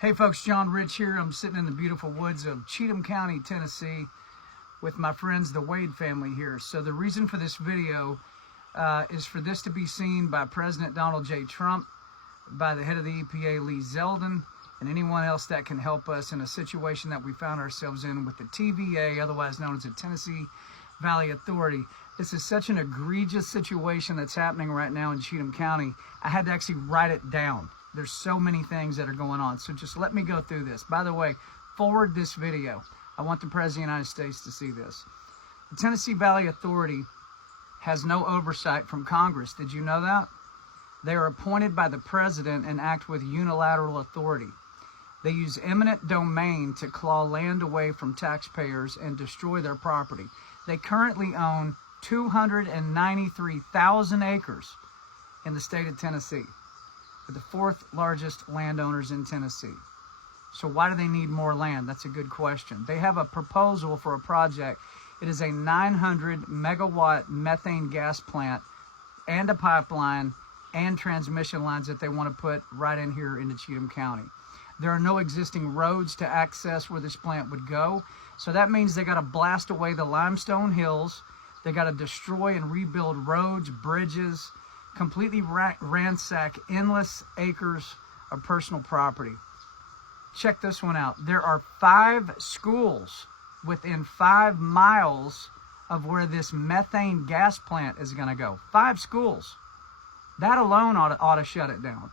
Hey folks, John Rich here. I'm sitting in the beautiful woods of Cheatham County, Tennessee with my friends, the Wade family here. So the reason for this video is for this to be seen by President Donald J. Trump, by the head of the EPA, Lee Zeldin, and anyone else that can help us in a situation that we found ourselves in with the TVA, otherwise known as the Tennessee Valley Authority. This is such an egregious situation that's happening right now in Cheatham County. I had to actually write it down. There's so many things that are going on. So just let me go through this. By the way, forward this video. I want the President of the United States to see this. The Tennessee Valley Authority has no oversight from Congress. Did you know that? They are appointed by the President and act with unilateral authority. They use eminent domain to claw land away from taxpayers and destroy their property. They currently own 293,000 acres in the state of Tennessee. The fourth largest landowners in Tennessee. So why do they need more land? That's a good question. They have a proposal for a project. It is a 900 megawatt methane gas plant and a pipeline and transmission lines that they want to put right in here into Cheatham County. There are no existing roads to access where this plant would go. So that means they got to blast away the limestone hills. They got to destroy and rebuild roads, bridges, completely ransack endless acres of personal property. Check this one out. There are 5 schools within 5 miles of where this methane gas plant is going to go. 5 schools. That alone ought to shut it down.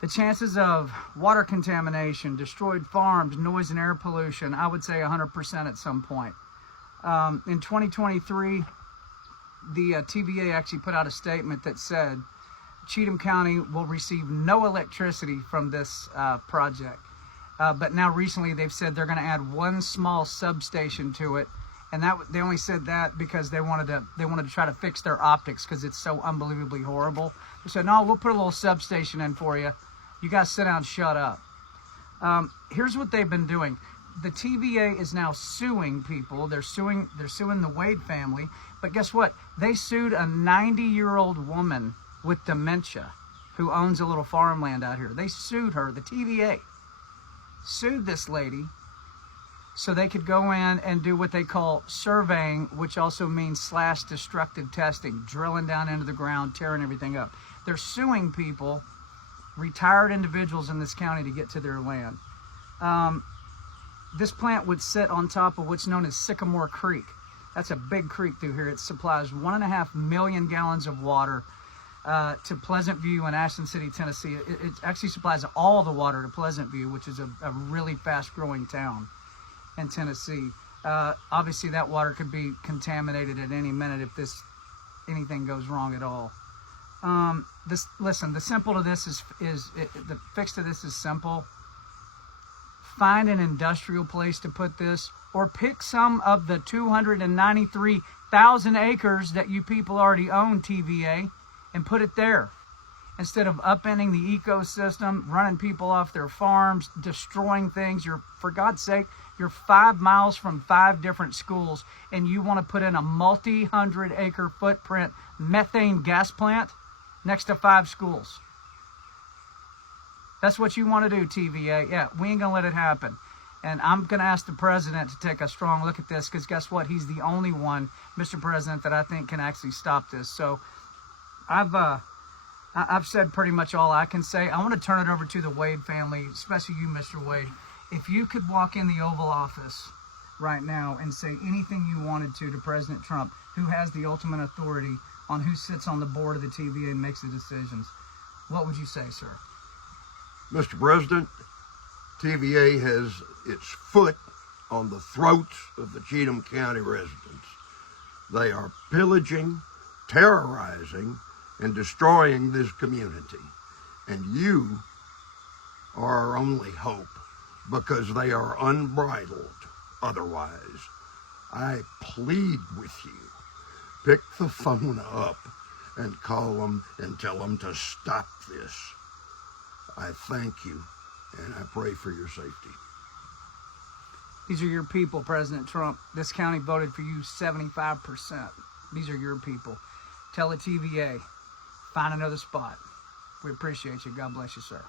The chances of water contamination, destroyed farms, noise and air pollution, I would say 100% at some point. In 2023, the TVA actually put out a statement that said Cheatham County will receive no electricity from this project. But now recently they've said they're going to add 1 small substation to it. And that they only said that because they wanted to try to fix their optics because it's so unbelievably horrible. They said, no, we'll put a little substation in for you. You guys sit down and shut up. Here's what they've been doing. The TVA is now suing people. They're suing the Wade family. But guess what? They sued a 90-year-old woman with dementia who owns a little farmland out here. They sued her. The TVA sued this lady so they could go in and do what they call surveying, which also means destructive testing, drilling down into the ground, tearing everything up. They're suing people, retired individuals in this county, to get to their land. This plant would sit on top of what's known as Sycamore Creek. That's a big creek through here. It supplies 1.5 million gallons of water to Pleasant View and Ashland City, Tennessee. It actually supplies all the water to Pleasant View, which is a really fast-growing town in Tennessee. Obviously, that water could be contaminated at any minute if anything goes wrong at all. Listen, the fix to this is simple. Find an industrial place to put this, or pick some of the 293,000 acres that you people already own, TVA, and put it there. Instead of upending the ecosystem, running people off their farms, destroying things. For God's sake, you're 5 miles from 5 different schools, and you want to put in a multi-100-acre footprint methane gas plant next to 5 schools. That's what you want to do, TVA. Yeah, we ain't going to let it happen. And I'm going to ask the President to take a strong look at this, because guess what? He's the only one, Mr. President, that I think can actually stop this. So I've said pretty much all I can say. I want to turn it over to the Wade family, especially you, Mr. Wade. If you could walk in the Oval Office right now and say anything you wanted to President Trump, who has the ultimate authority on who sits on the board of the TVA and makes the decisions, what would you say, sir? Mr. President, TVA has its foot on the throats of the Cheatham County residents. They are pillaging, terrorizing, and destroying this community. And you are our only hope, because they are unbridled otherwise. I plead with you, pick the phone up and call them and tell them to stop this. I thank you, and I pray for your safety. These are your people, President Trump. This county voted for you 75%. These are your people. Tell the TVA, find another spot. We appreciate you. God bless you, sir.